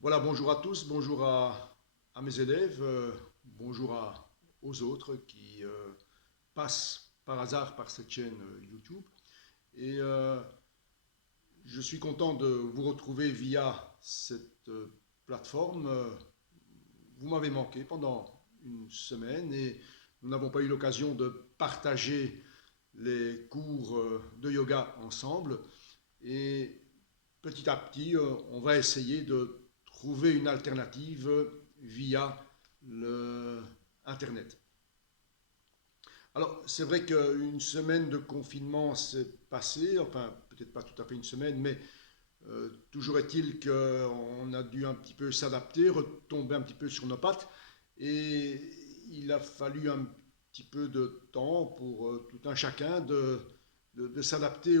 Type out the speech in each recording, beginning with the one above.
Voilà, bonjour à tous, bonjour à mes élèves, bonjour aux autres qui passent par hasard par cette chaîne YouTube. Et je suis content de vous retrouver via cette plateforme. Vous m'avez manqué pendant une semaine et nous n'avons pas eu l'occasion de partager les cours de yoga ensemble. Et petit à petit, on va essayer de trouver une alternative via le Internet. Alors, c'est vrai qu'une semaine de confinement s'est passée, enfin, peut-être pas tout à fait une semaine, mais toujours est-il qu'on a dû un petit peu s'adapter, retomber un petit peu sur nos pattes, et il a fallu un petit peu de temps pour tout un chacun de s'adapter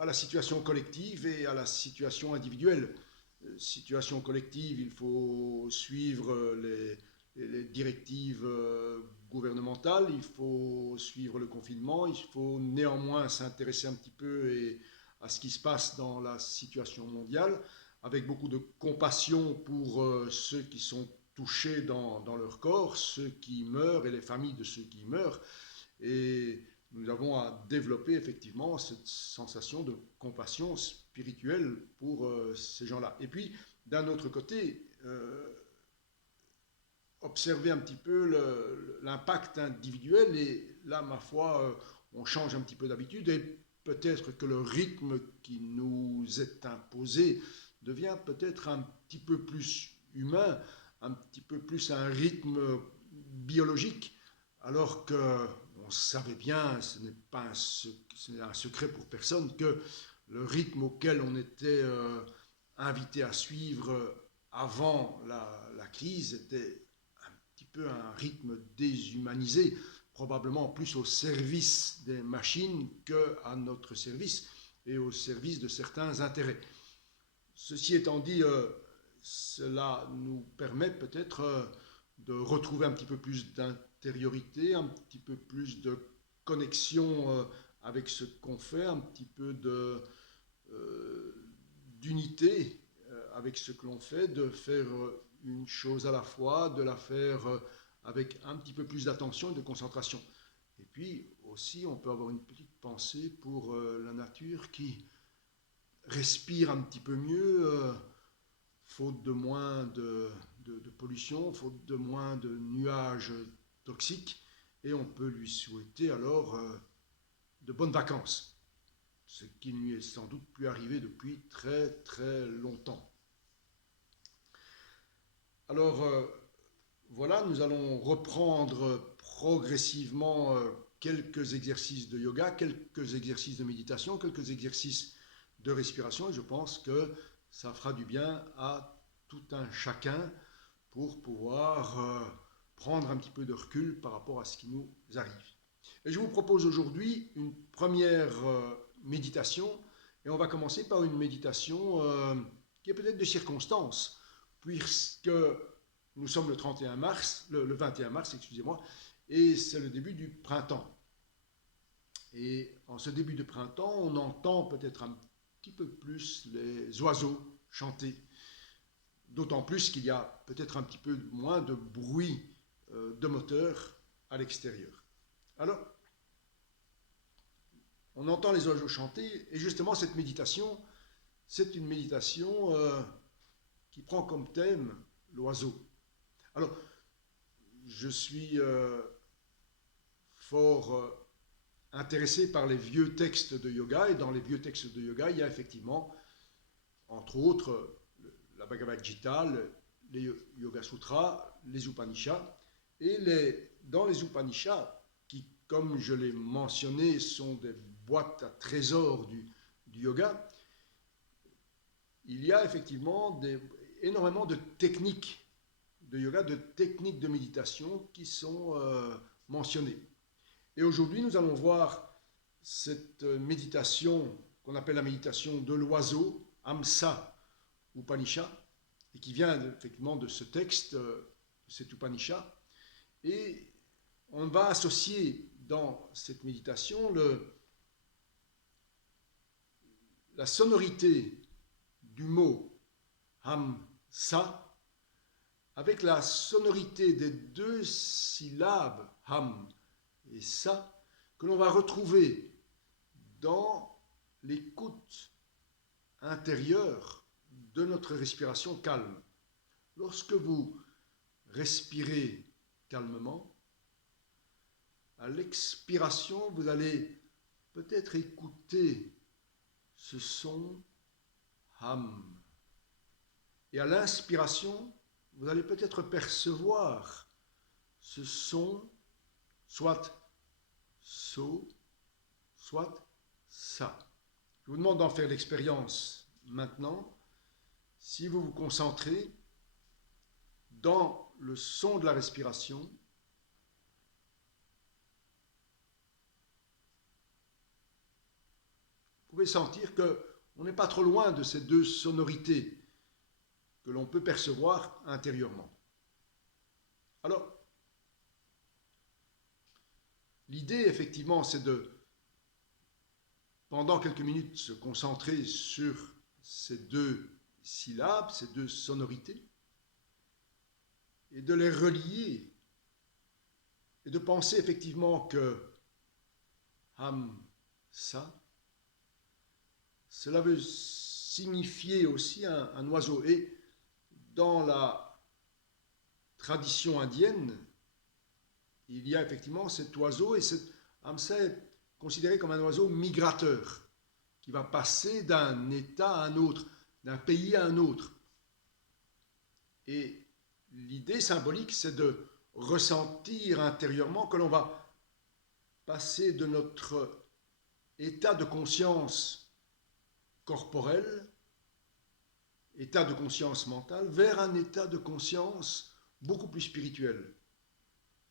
à la situation collective et à la situation individuelle. Situation collective, il faut suivre les directives gouvernementales, il faut suivre le confinement, il faut néanmoins s'intéresser un petit peu à ce qui se passe dans la situation mondiale, avec beaucoup de compassion pour ceux qui sont touchés dans leur corps, ceux qui meurent et les familles de ceux qui meurent. Et nous avons à développer effectivement cette sensation de compassion spirituelle pour ces gens-là. Et puis, d'un autre côté, observer un petit peu l'impact individuel. Et là, ma foi, on change un petit peu d'habitude et peut-être que le rythme qui nous est imposé devient peut-être un petit peu plus humain, un petit peu plus un rythme biologique, alors que on savait bien, ce n'est pas un secret pour personne, que le rythme auquel on était invité à suivre avant la crise était petit peu un rythme déshumanisé, probablement plus au service des machines qu'à notre service et au service de certains intérêts. Ceci étant dit, cela nous permet peut-être de retrouver un petit peu plus d'intériorité, un petit peu plus de connexion avec ce qu'on fait, un petit peu d'unité avec ce que l'on fait, de faire une chose à la fois, de la faire avec un petit peu plus d'attention et de concentration. Et puis aussi, on peut avoir une petite pensée pour la nature qui respire un petit peu mieux, faute de moins de pollution, faute de moins de nuages toxiques. Et on peut lui souhaiter alors de bonnes vacances, ce qui ne lui est sans doute plus arrivé depuis très très longtemps. Alors voilà, nous allons reprendre progressivement quelques exercices de yoga, quelques exercices de méditation, quelques exercices de respiration et je pense que ça fera du bien à tout un chacun pour pouvoir prendre un petit peu de recul par rapport à ce qui nous arrive. Et je vous propose aujourd'hui une première méditation et on va commencer par une méditation qui est peut-être de circonstance puisque nous sommes le 31 mars, le 21 mars, excusez-moi, et c'est le début du printemps. Et en ce début de printemps, on entend peut-être un petit peu plus les oiseaux chanter, d'autant plus qu'il y a peut-être un petit peu moins de bruit de moteur à l'extérieur. Alors, on entend les oiseaux chanter, et justement cette méditation, c'est une méditation qui prend comme thème l'oiseau. Alors, je suis fort intéressé par les vieux textes de yoga, et dans les vieux textes de yoga, il y a effectivement, entre autres, la Bhagavad Gita, les Yoga Sutras, les Upanishads, et dans les Upanishads, qui, comme je l'ai mentionné, sont des boîtes à trésors du yoga, il y a effectivement énormément de techniques de yoga, de techniques de méditation qui sont mentionnées. Et aujourd'hui, nous allons voir cette méditation qu'on appelle la méditation de l'oiseau, Amsa Upanishad, et qui vient effectivement de ce texte, de cet Upanishad. Et on va associer dans cette méditation la sonorité du mot Hamsa sa, avec la sonorité des deux syllabes ham et sa, que l'on va retrouver dans l'écoute intérieure de notre respiration calme. Lorsque vous respirez calmement, à l'expiration, vous allez peut-être écouter ce son ham. Et à l'inspiration, vous allez peut-être percevoir ce son, soit so, soit sa. Je vous demande d'en faire l'expérience maintenant. Si vous vous concentrez dans le son de la respiration, vous pouvez sentir qu'on n'est pas trop loin de ces deux sonorités que l'on peut percevoir intérieurement. Alors, l'idée, effectivement, c'est de, pendant quelques minutes, se concentrer sur ces deux syllabes, ces deux sonorités, et de les relier, et de penser effectivement que ham, sa, cela veut signifier aussi un oiseau. Et dans la tradition indienne, il y a effectivement cet oiseau, et cet hamsa est considéré comme un oiseau migrateur, qui va passer d'un état à un autre, d'un pays à un autre. Et l'idée symbolique, c'est de ressentir intérieurement que l'on va passer de notre état de conscience corporel, état de conscience mentale, vers un état de conscience beaucoup plus spirituel,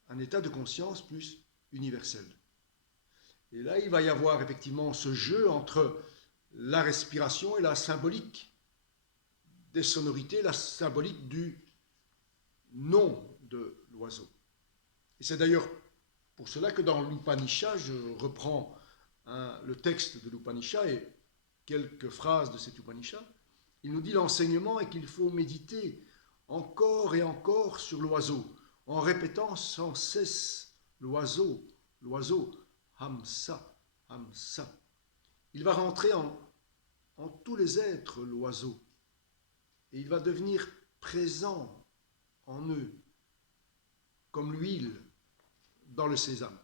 un état de conscience plus universel. Et là, il va y avoir effectivement ce jeu entre la respiration et la symbolique des sonorités, la symbolique du nom de l'oiseau. Et c'est d'ailleurs pour cela que dans l'Upanishad, je reprends le texte de l'Upanishad et quelques phrases de cet Upanishad, il nous dit l'enseignement est qu'il faut méditer encore et encore sur l'oiseau, en répétant sans cesse l'oiseau, l'oiseau, hamsa, hamsa. Il va rentrer en tous les êtres, l'oiseau, et il va devenir présent en eux, comme l'huile dans le sésame.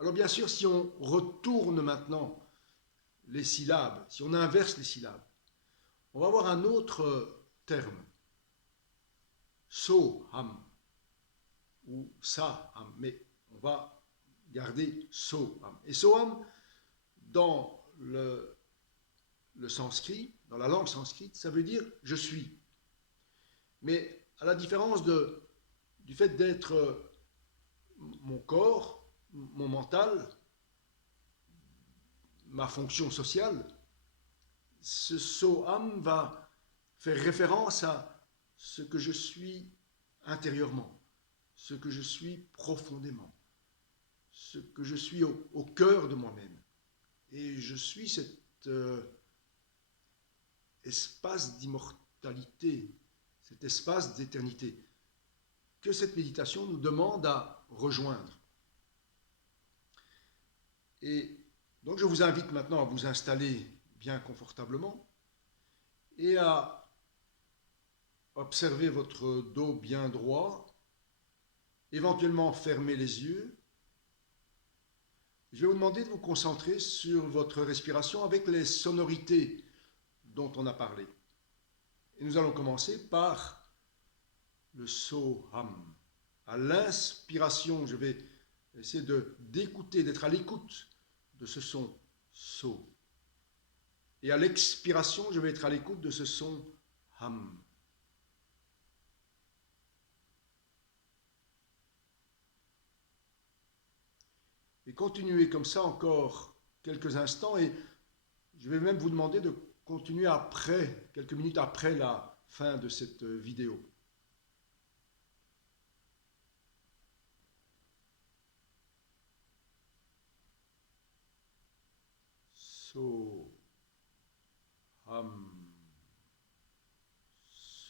Alors bien sûr, si on retourne maintenant les syllabes, si on inverse les syllabes, on va avoir un autre terme, so-ham, ou sa-ham, mais on va garder so-ham. Et so-ham, dans le sanskrit, dans la langue sanskrite, ça veut dire « je suis ». Mais à la différence du fait d'être mon corps, mon mental, ma fonction sociale, ce so-ham va faire référence à ce que je suis intérieurement, ce que je suis profondément, ce que je suis au cœur de moi-même. Et je suis cet espace d'immortalité, cet espace d'éternité que cette méditation nous demande à rejoindre. Et donc je vous invite maintenant à vous installer bien confortablement et à observer votre dos bien droit, éventuellement fermer les yeux. Je vais vous demander de vous concentrer sur votre respiration avec les sonorités dont on a parlé. Et nous allons commencer par le so-ham. À l'inspiration, je vais essayer d'écouter, d'être à l'écoute de ce son so. Et à l'expiration, je vais être à l'écoute de ce son ham. Et continuez comme ça encore quelques instants et je vais même vous demander de continuer après, quelques minutes après la fin de cette vidéo. So, ham,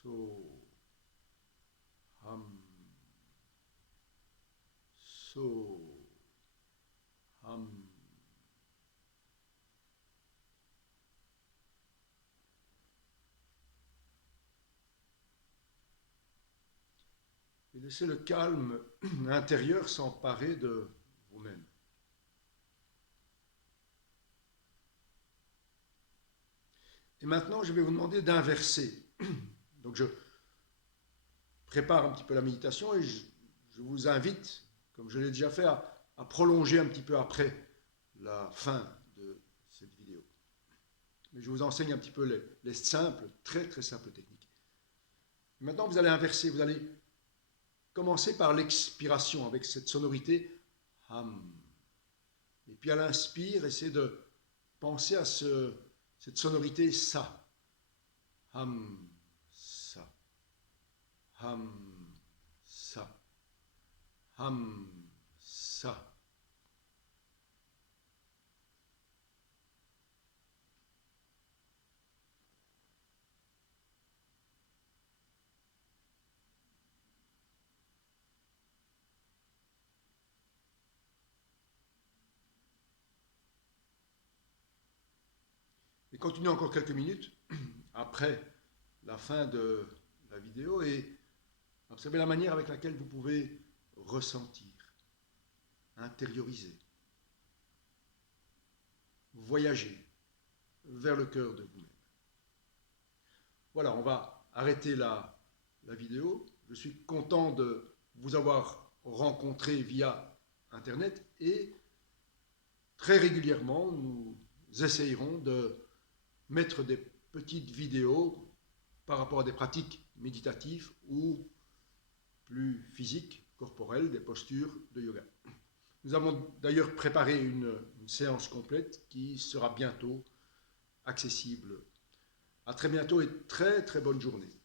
so, hum, so, hum. Et laissez le calme intérieur s'emparer de vous-même. Et maintenant, je vais vous demander d'inverser. Donc, je prépare un petit peu la méditation et je vous invite, comme je l'ai déjà fait, à prolonger un petit peu après la fin de cette vidéo. Mais je vous enseigne un petit peu les simples, très très simples techniques. Et maintenant, vous allez inverser, vous allez commencer par l'expiration avec cette sonorité ham. Et puis à l'inspire, essayez de penser à cette sonorité sa. Ham, sa. Ham, sa. Ham, sa. Et continuez encore quelques minutes après la fin de la vidéo et observez la manière avec laquelle vous pouvez ressentir, intérioriser, voyager vers le cœur de vous-même. Voilà, on va arrêter la vidéo. Je suis content de vous avoir rencontré via Internet et très régulièrement, nous essayerons de mettre des petites vidéos par rapport à des pratiques méditatives ou plus physiques, corporelles, des postures de yoga. Nous avons d'ailleurs préparé une séance complète qui sera bientôt accessible. À très bientôt et très très bonne journée.